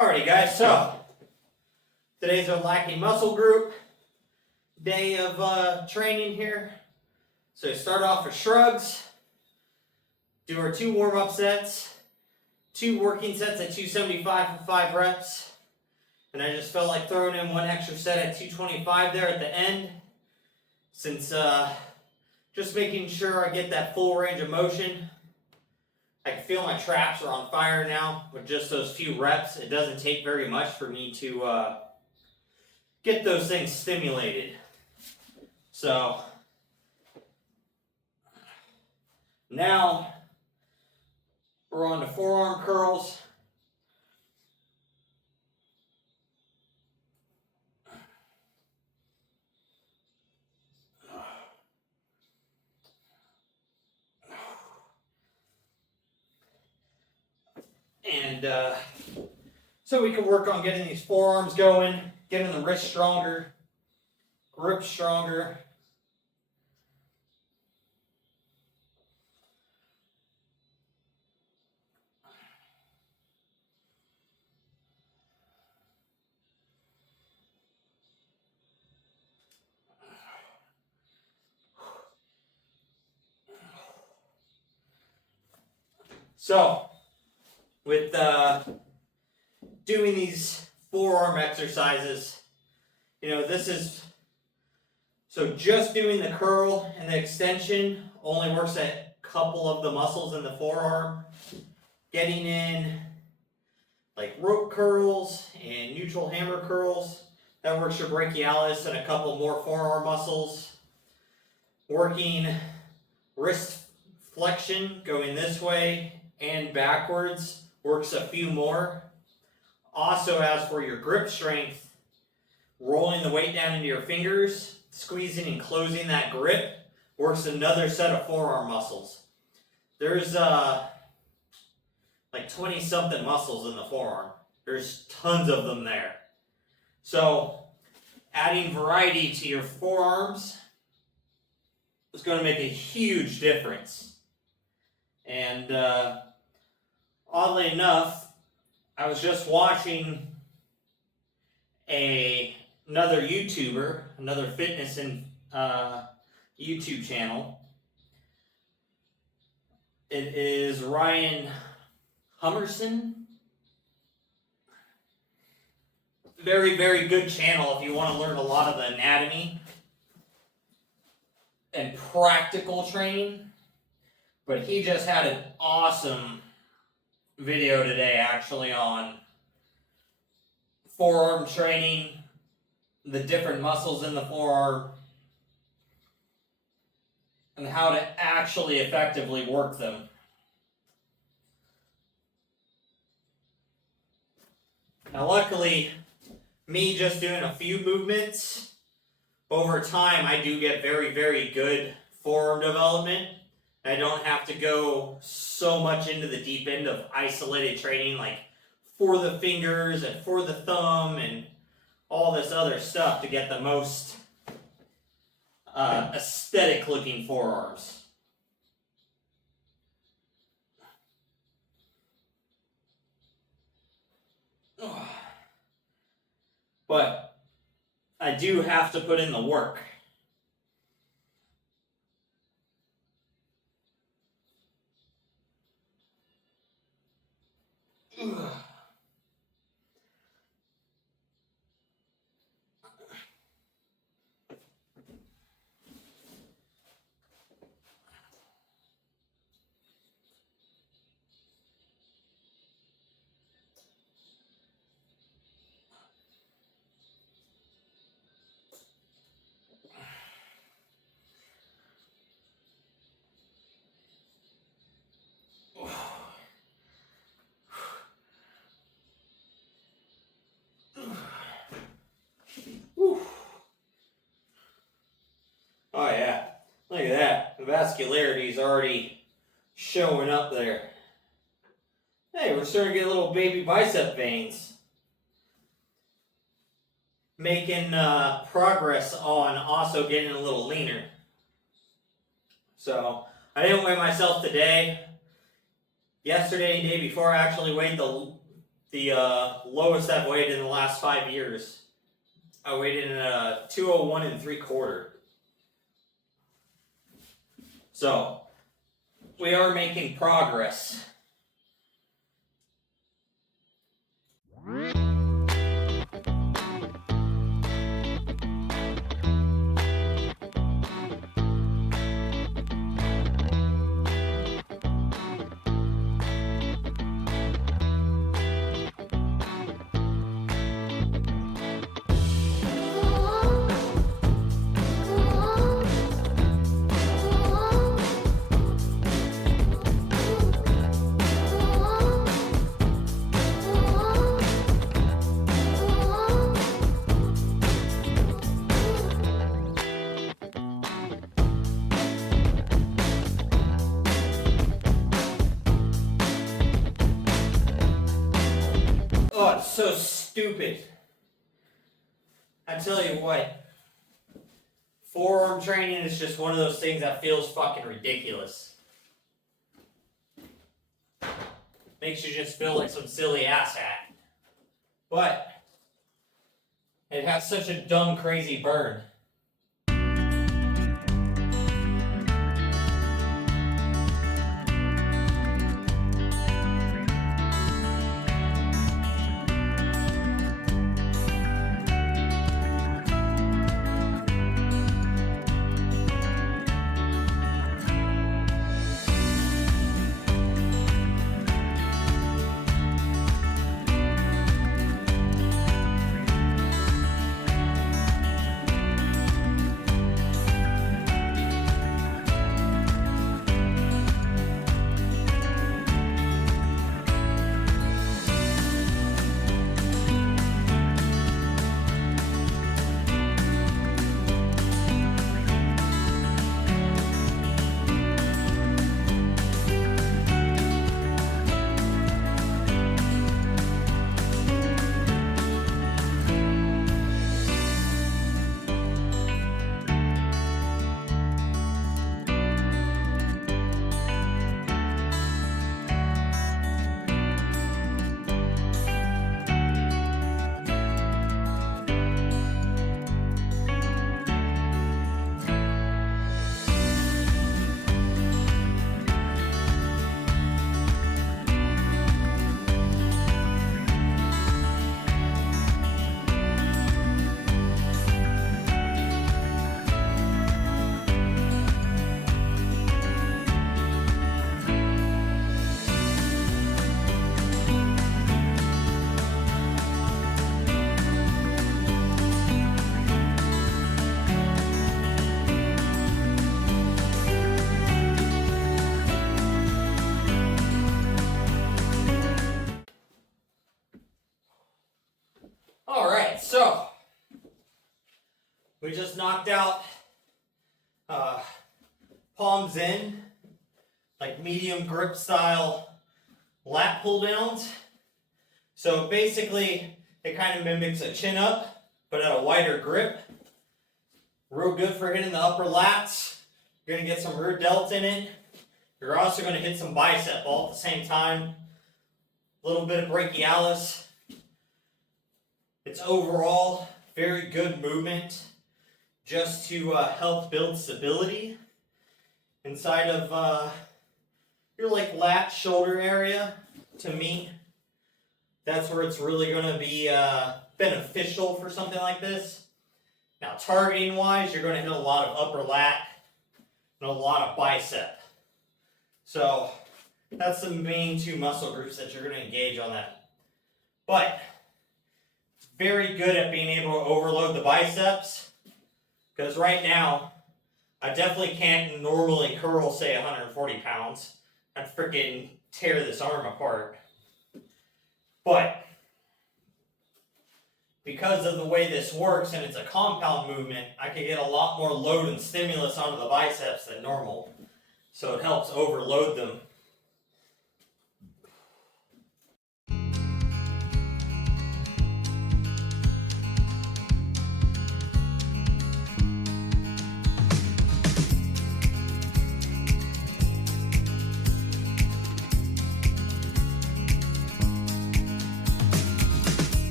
Alrighty guys, so today's our lacking muscle group day of training here. So start off with shrugs, do our 2 warm-up sets, 2 working sets at 275 for 5 reps, and I just felt like throwing in 1 extra set at 225 there at the end, since just making sure I get that full range of motion. I can feel my traps are on fire now with just those few reps. It doesn't take very much for me to get those things stimulated. So now we're on to forearm curls. And so we can work on getting these forearms going, getting the wrist stronger, grip stronger. So with doing these forearm exercises, this is, so just doing the curl and the extension only works at a couple of the muscles in the forearm. Getting in like rope curls and neutral hammer curls, that works your brachialis and a couple more forearm muscles. Working wrist flexion, going this way and backwards, works a few more. Also, as for your grip strength, rolling the weight down into your fingers, squeezing and closing that grip, works another set of forearm muscles. There's like 20 something muscles in the forearm. There's tons of them there. So adding variety to your forearms is going to make a huge difference. And oddly enough, I was just watching another YouTuber, another fitness and YouTube channel. It is Ryan Hummerson. Very, very good channel if you want to learn a lot of the anatomy and practical training. But he just had an awesome video today actually on forearm training, the different muscles in the forearm, and how to actually effectively work them. Now luckily, me just doing a few movements, over time I do get very, very good forearm development. I don't have to go so much into the deep end of isolated training like for the fingers and for the thumb and all this other stuff to get the most aesthetic looking forearms. But I do have to put in the work. Oh yeah, look at that. The vascularity is already showing up there. Hey, we're starting to get little baby bicep veins. Making progress on also getting a little leaner. So, I didn't weigh myself today. Yesterday and the day before, I actually weighed the the lowest I've weighed in the last 5 years. I weighed in a 201 3/4. So we are making progress. Oh, it's so stupid. I tell you what, forearm training is just one of those things that feels fucking ridiculous. Makes you just feel like some silly asshat. But it has such a dumb, crazy burn. Alright, so we just knocked out palms in, like medium grip style lat pull downs. So basically it kind of mimics a chin up, but at a wider grip. Real good for hitting the upper lats. You're going to get some rear delts in it. You're also going to hit some bicep all at the same time. A little bit of brachialis. It's overall very good movement just to help build stability inside of your like lat shoulder area. To me, that's where it's really going to be beneficial for something like this. Now targeting wise, you're going to hit a lot of upper lat and a lot of bicep. So that's the main two muscle groups that you're going to engage on that. But it's very good at being able to overload the biceps, because right now I definitely can't normally curl, say, 140 pounds. I'd freaking tear this arm apart. But because of the way this works and it's a compound movement, I can get a lot more load and stimulus onto the biceps than normal. So it helps overload them.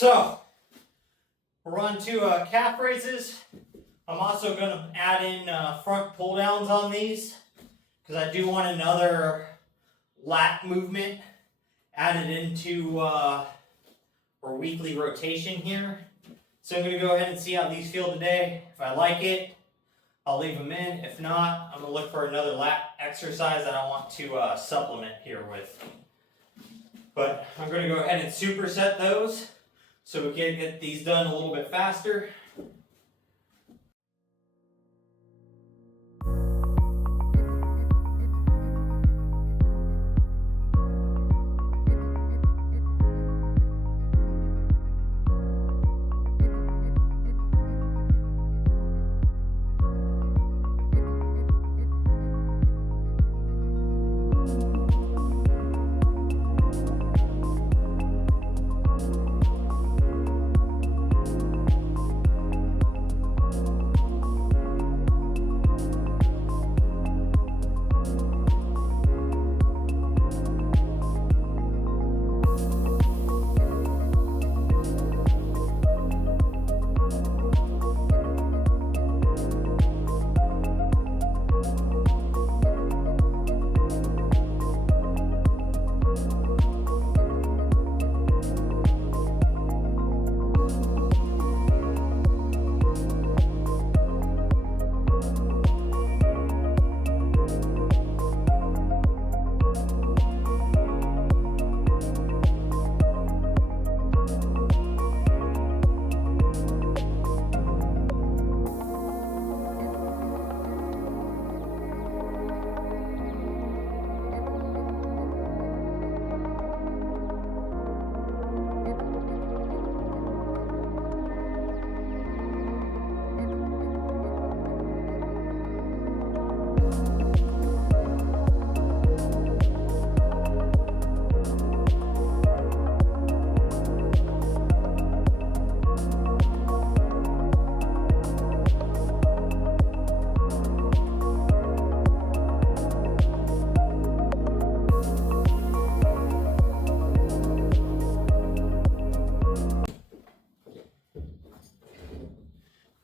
so we're on to calf raises. I'm also going to add in front pull downs on these because I do want another lat movement added into our weekly rotation here. So I'm going to go ahead and see how these feel today. If I like it, I'll leave them in. If not, I'm going to look for another lat exercise that I want to supplement here with. But I'm going to go ahead and superset those so we can get these done a little bit faster.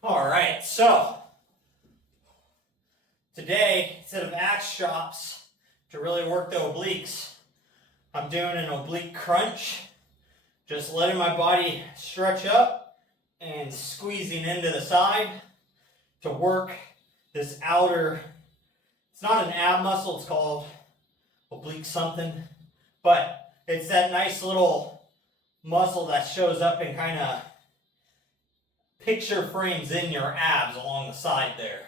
Alright, so today, instead of axe chops to really work the obliques, I'm doing an oblique crunch, just letting my body stretch up and squeezing into the side to work this outer, it's not an ab muscle, it's called oblique something, but it's that nice little muscle that shows up and kind of picture frames in your abs along the side there.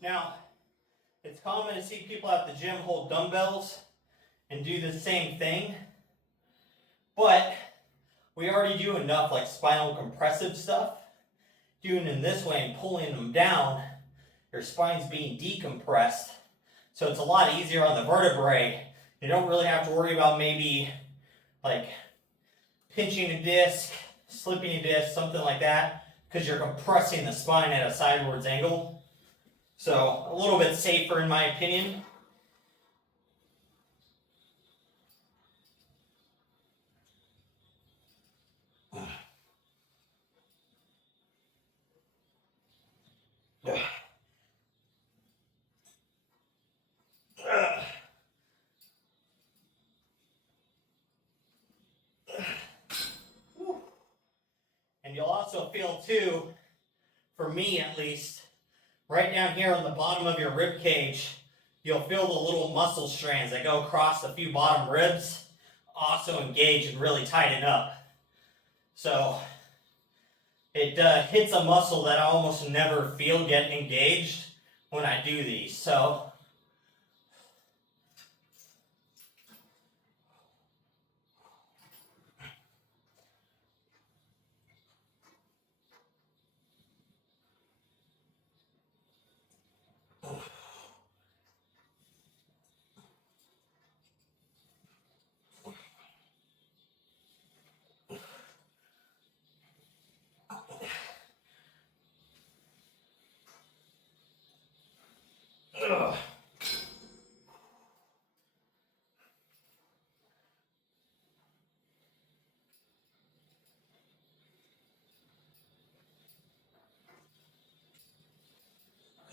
Now, it's common to see people at the gym hold dumbbells and do the same thing, but we already do enough like spinal compressive stuff. Doing it in this way and pulling them down, your spine's being decompressed, so it's a lot easier on the vertebrae. You don't really have to worry about maybe like pinching a disc, slipping a disc, something like that, because you're compressing the spine at a sidewards angle. So a little bit safer in my opinion. And you'll also feel too, for me at least, right down here on the bottom of your rib cage, you'll feel the little muscle strands that go across a few bottom ribs also engage and really tighten up. So it hits a muscle that I almost never feel get engaged when I do these. So Ugh.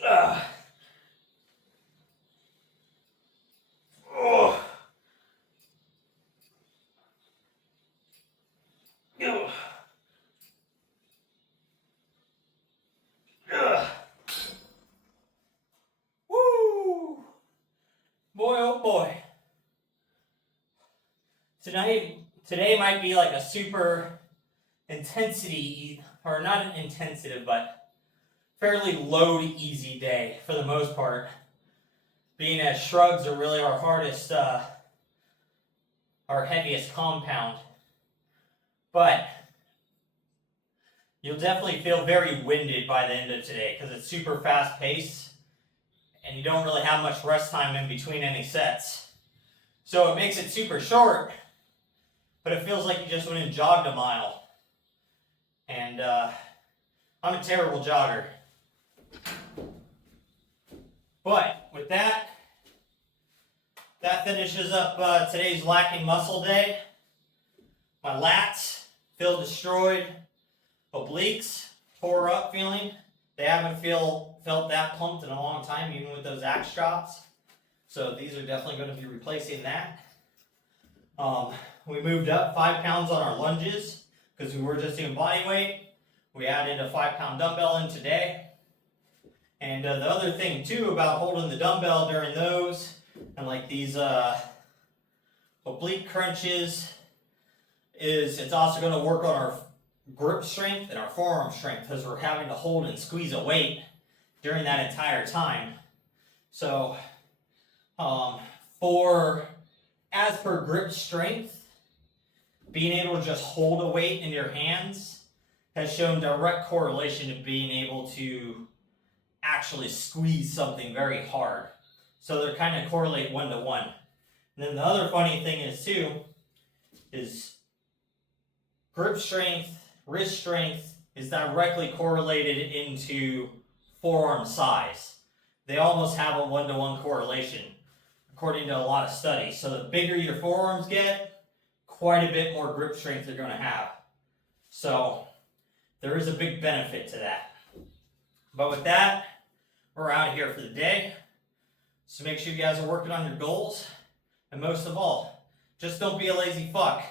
Ugh. Oh. Ugh. Ugh. Woo! Boy, oh boy. Today might be like a super intensity, or not an intensive, but fairly low to easy day for the most part. Being as shrugs are really our hardest, our heaviest compound. But you'll definitely feel very winded by the end of today because it's super fast paced and you don't really have much rest time in between any sets. So it makes it super short, but it feels like you just went and jogged a mile. And I'm a terrible jogger. But with that finishes up today's lacking muscle day. My lats feel destroyed. Obliques tore up feeling. They haven't felt that pumped in a long time, even with those axe drops. So these are definitely going to be replacing that. We moved up 5 pounds on our lunges because we were just doing body weight. We added a 5-pound dumbbell in today. And the other thing too about holding the dumbbell during those and like these oblique crunches is it's also going to work on our grip strength and our forearm strength because we're having to hold and squeeze a weight during that entire time. So as per grip strength, being able to just hold a weight in your hands has shown direct correlation to being able to actually squeeze something very hard. So they kind of correlate 1 to 1. And then the other funny thing is too, is grip strength, wrist strength is directly correlated into forearm size. They almost have a 1 to 1 correlation, according to a lot of studies. So the bigger your forearms get, quite a bit more grip strength you're going to have. So there is a big benefit to that. But with that, we're out of here for the day. So make sure you guys are working on your goals. And most of all, just don't be a lazy fuck.